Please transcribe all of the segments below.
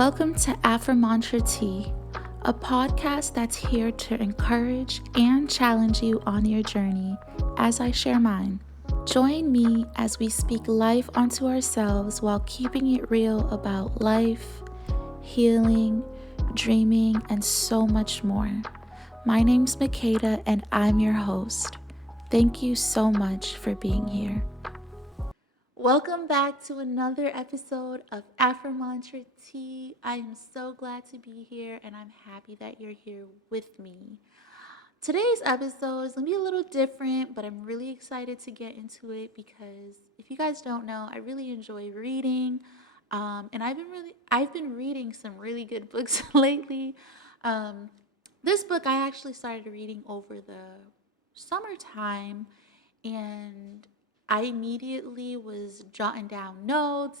Welcome to Affirmantra Tea, a podcast that's here to encourage and challenge you on your journey as I share mine. Join me as we speak life onto ourselves while keeping it real about life, healing, dreaming, and so much more. My name's Makeda and I'm your host. Thank you so much for being here. Welcome back to another episode of Affirmantra Tea. I am so glad to be here and I'm happy that you're here with me. Today's episode is going to be a little different, but I'm really excited to get into it because if you guys don't know, I really enjoy reading. And I've been reading some really good books lately. This book I actually started reading over the summertime, and I immediately was jotting down notes,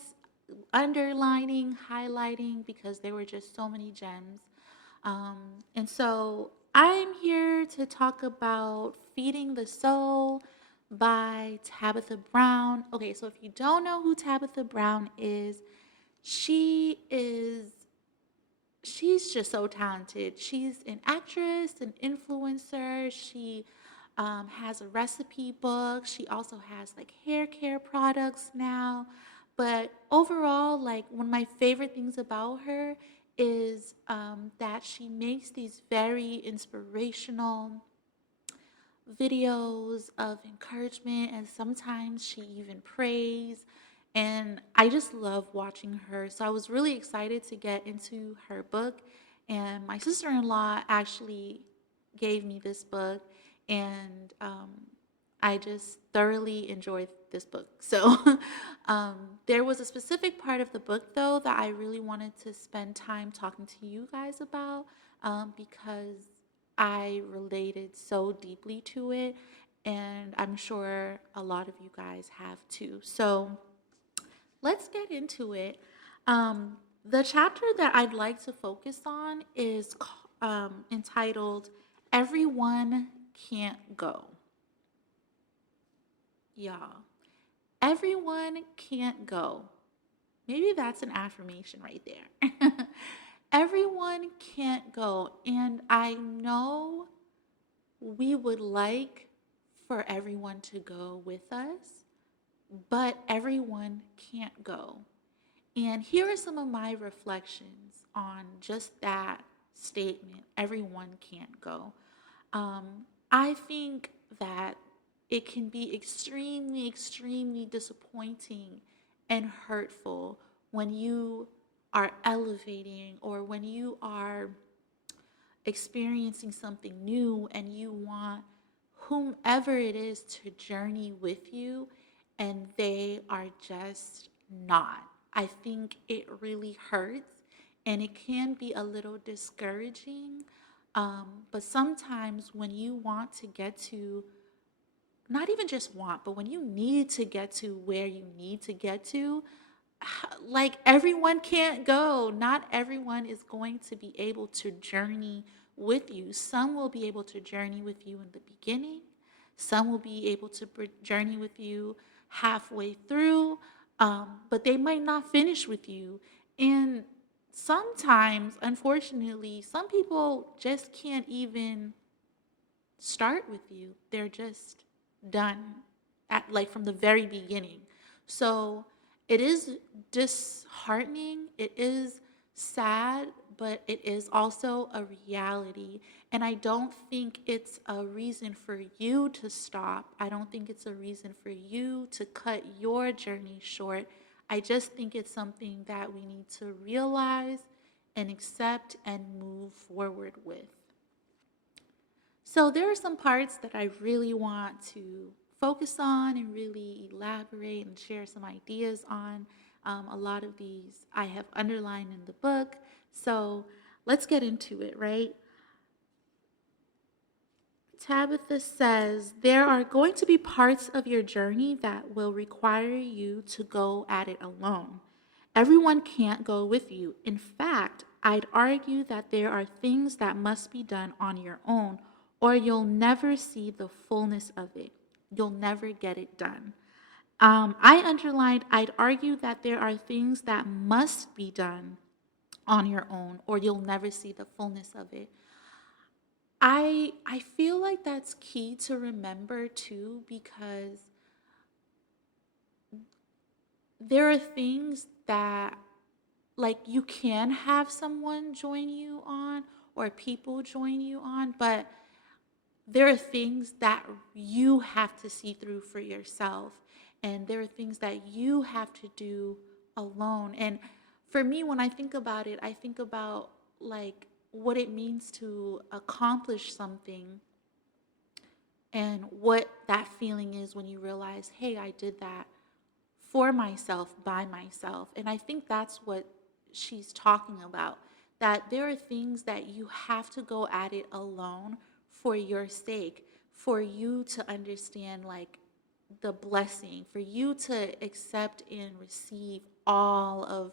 underlining, highlighting, because there were just so many gems. And so I'm here to talk about Feeding the Soul by Tabitha Brown. Okay, so if you don't know who Tabitha Brown is, she's just so talented. She's an actress, an influencer. She has a recipe book. She also has like hair care products now. But overall, like one of my favorite things about her is that she makes these very inspirational videos of encouragement, and sometimes she even prays. And I just love watching her. So I was really excited to get into her book. And my sister-in-law actually gave me this book, and I just thoroughly enjoyed this book. So there was a specific part of the book, though, that I really wanted to spend time talking to you guys about because I related so deeply to it, and I'm sure a lot of you guys have too. So let's get into it. The chapter that I'd like to focus on is entitled Everyone Can't Go. Y'all, everyone can't go. Maybe that's an affirmation right there. Everyone can't go. And I know we would like for everyone to go with us, but everyone can't go. And here are some of my reflections on just that statement, everyone can't go. I think that it can be extremely, extremely disappointing and hurtful when you are elevating or when you are experiencing something new and you want whomever it is to journey with you and they are just not. I think it really hurts and it can be a little discouraging. But sometimes when you want to get to, not even just want, but when you need to get to where you need to get to, like everyone can't go. Not everyone is going to be able to journey with you. Some will be able to journey with you in the beginning. Some will be able to journey with you halfway through, but they might not finish with you. And sometimes, unfortunately, some people just can't even start with you. They're just done at like from the very beginning. So it is disheartening, it is sad, but it is also a reality. And I don't think it's a reason for you to stop. I don't think it's a reason for you to cut your journey short. I just think it's something that we need to realize and accept and move forward with. So there are some parts that I really want to focus on and really elaborate and share some ideas on. A lot of these I have underlined in the book. So let's get into it, right? Tabitha says, there are going to be parts of your journey that will require you to go at it alone. Everyone can't go with you. In fact, I'd argue that there are things that must be done on your own, or you'll never see the fullness of it. You'll never get it done. I underlined, I'd argue that there are things that must be done on your own, or you'll never see the fullness of it. I feel like that's key to remember too, because there are things that, like, you can have someone join you on or people join you on, but there are things that you have to see through for yourself, and there are things that you have to do alone. And for me, when I think about it, I think about like what it means to accomplish something, and what that feeling is when you realize, hey, I did that for myself, by myself. And I think that's what she's talking about, that there are things that you have to go at it alone for your sake, for you to understand like the blessing, for you to accept and receive all of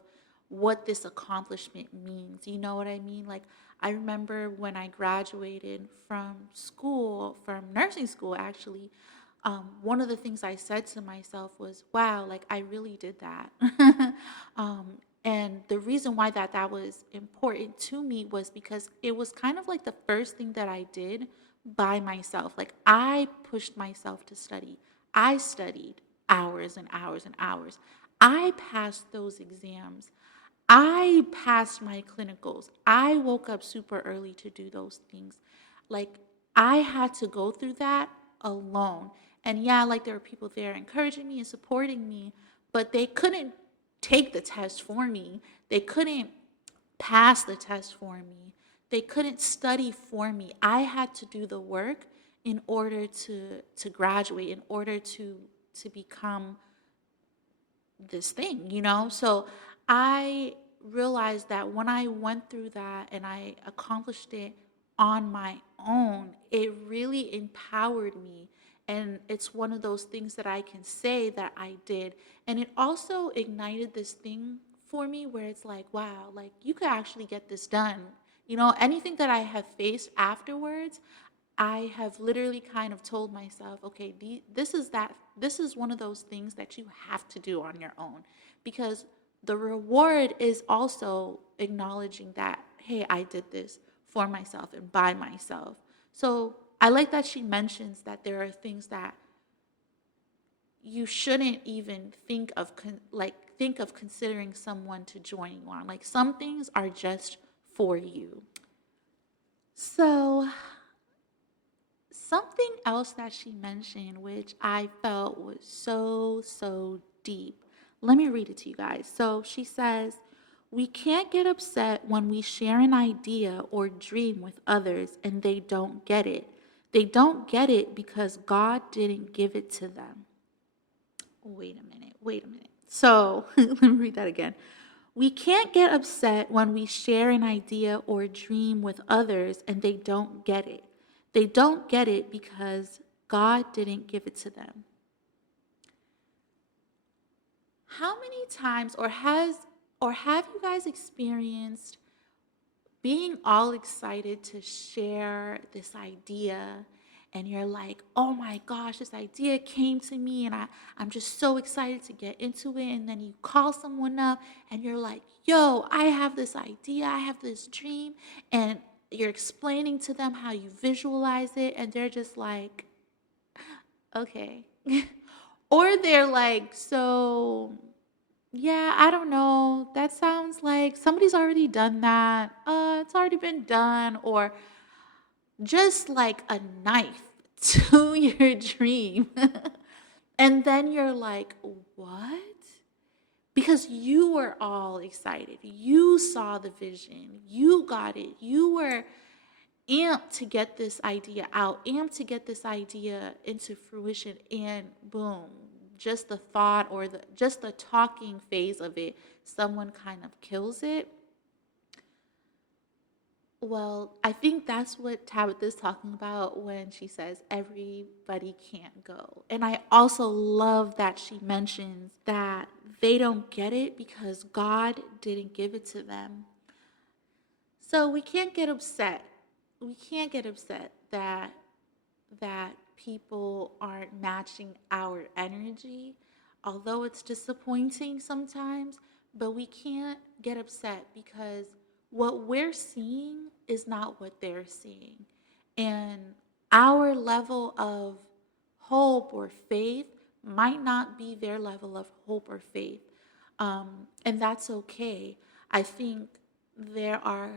what this accomplishment means. You know what I mean? Like, I remember when I graduated from school, from nursing school actually, one of the things I said to myself was, wow, like I really did that. And the reason why that was important to me was because it was kind of like the first thing that I did by myself. Like, I pushed myself to study. I studied hours and hours and hours. I passed those exams. I passed my clinicals. I woke up super early to do those things. Like, I had to go through that alone. And yeah, like, there were people there encouraging me and supporting me, but they couldn't take the test for me. They couldn't pass the test for me. They couldn't study for me. I had to do the work in order to graduate, in order to become this thing, you know? So I realized that when I went through that and I accomplished it on my own, it really empowered me. And it's one of those things that I can say that I did. And it also ignited this thing for me where it's like, wow, like you could actually get this done. You know, anything that I have faced afterwards, I have literally kind of told myself, okay, this is one of those things that you have to do on your own, because the reward is also acknowledging that, hey, I did this for myself and by myself. So I like that she mentions that there are things that you shouldn't even think of considering someone to join you on. Like, some things are just for you. So something else that she mentioned, which I felt was so deep. Let me read it to you guys. So she says, we can't get upset when we share an idea or dream with others and they don't get it. They don't get it because God didn't give it to them. Wait a minute. So let me read that again. We can't get upset when we share an idea or dream with others and they don't get it. They don't get it because God didn't give it to them. How many times have you guys experienced being all excited to share this idea, and you're like, oh my gosh, this idea came to me and I'm just so excited to get into it, and then you call someone up and you're like, yo, I have this idea, I have this dream, and you're explaining to them how you visualize it, and they're just like, okay. Or they're like, so yeah, I don't know. That sounds like somebody's already done that. It's already been done. Or just like a knife to your dream. And then you're like, what? Because you were all excited. You saw the vision. You got it. You were amped to get this idea out, amped to get this idea into fruition, and boom, just the thought or just the talking phase of it, someone kind of kills it. Well, I think that's what Tabitha is talking about when she says everybody can't go. And I also love that she mentions that they don't get it because God didn't give it to them. So we can't get upset. We can't get upset that people aren't matching our energy, although it's disappointing sometimes, but we can't get upset because what we're seeing is not what they're seeing. And our level of hope or faith might not be their level of hope or faith. And that's okay. I think there are,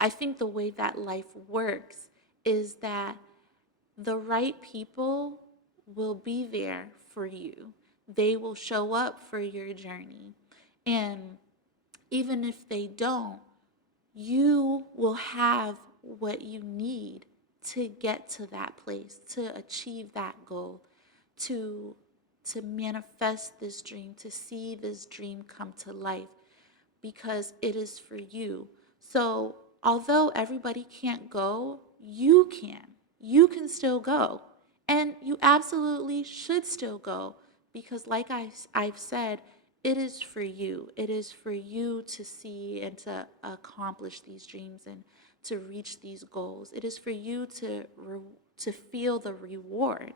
I think the way that life works is that the right people will be there for you. They will show up for your journey. And even if they don't, you will have what you need to get to that place, to achieve that goal, to manifest this dream, to see this dream come to life because it is for you. So, although everybody can't go, you can. You can still go. And you absolutely should still go because, like I've said, it is for you. It is for you to see and to accomplish these dreams and to reach these goals. It is for you to feel the reward.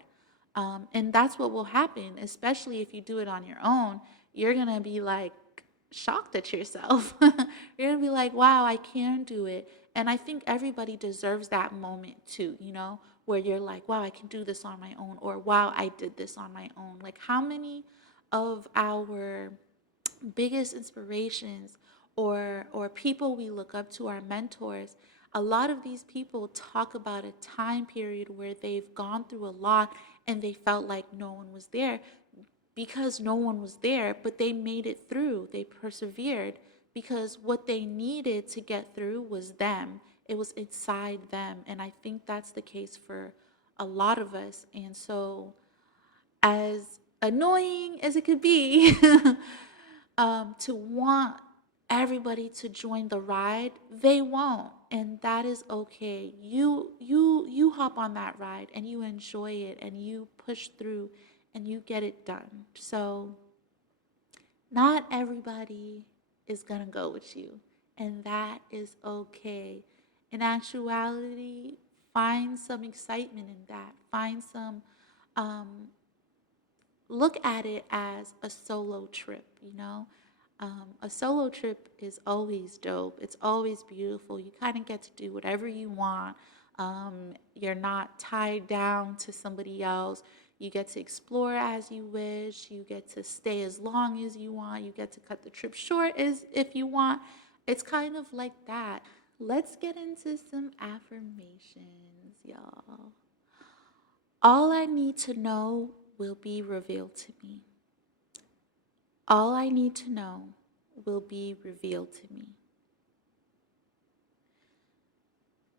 And that's what will happen, especially if you do it on your own. You're going to be like, shocked at yourself. You're gonna be like, wow, I can do it. And I think everybody deserves that moment too, where you're like, wow, I can do this on my own, or wow, I did this on my own. Like, how many of our biggest inspirations or people we look up to, our mentors, a lot of these people talk about a time period where they've gone through a lot and they felt like no one was there because no one was there, but they made it through. They persevered because what they needed to get through was them. It was inside them. And I think that's the case for a lot of us. And so, as annoying as it could be, to want everybody to join the ride, they won't, and that is okay. You hop on that ride and you enjoy it and you push through and you get it done. So not everybody is gonna go with you, and that is okay. In actuality, find some excitement in that. Find some um, look at it as a solo trip. A solo trip is always dope. It's always beautiful. You kind of get to do whatever you want. You're not tied down to somebody else. You get to explore as you wish. You get to stay as long as you want. You get to cut the trip short as if you want. It's kind of like that. Let's get into some affirmations, y'all. All I need to know will be revealed to me. All I need to know will be revealed to me.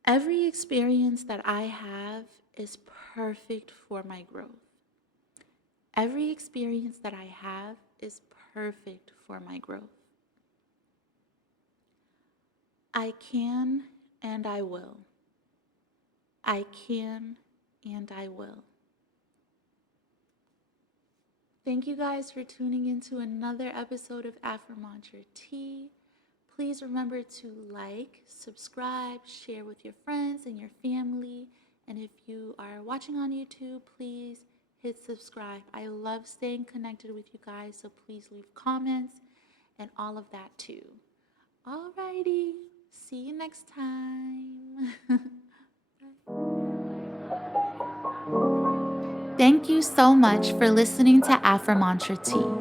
Every experience that I have is perfect for my growth. Every experience that I have is perfect for my growth. I can and I will. I can and I will. Thank you guys for tuning into another episode of Affirmantra Tea. Please remember to like, subscribe, share with your friends and your family. And if you are watching on YouTube, please hit subscribe. I love staying connected with you guys, so please leave comments and all of that too. Alrighty, see you next time. Thank you so much for listening to Affirmantra Tea.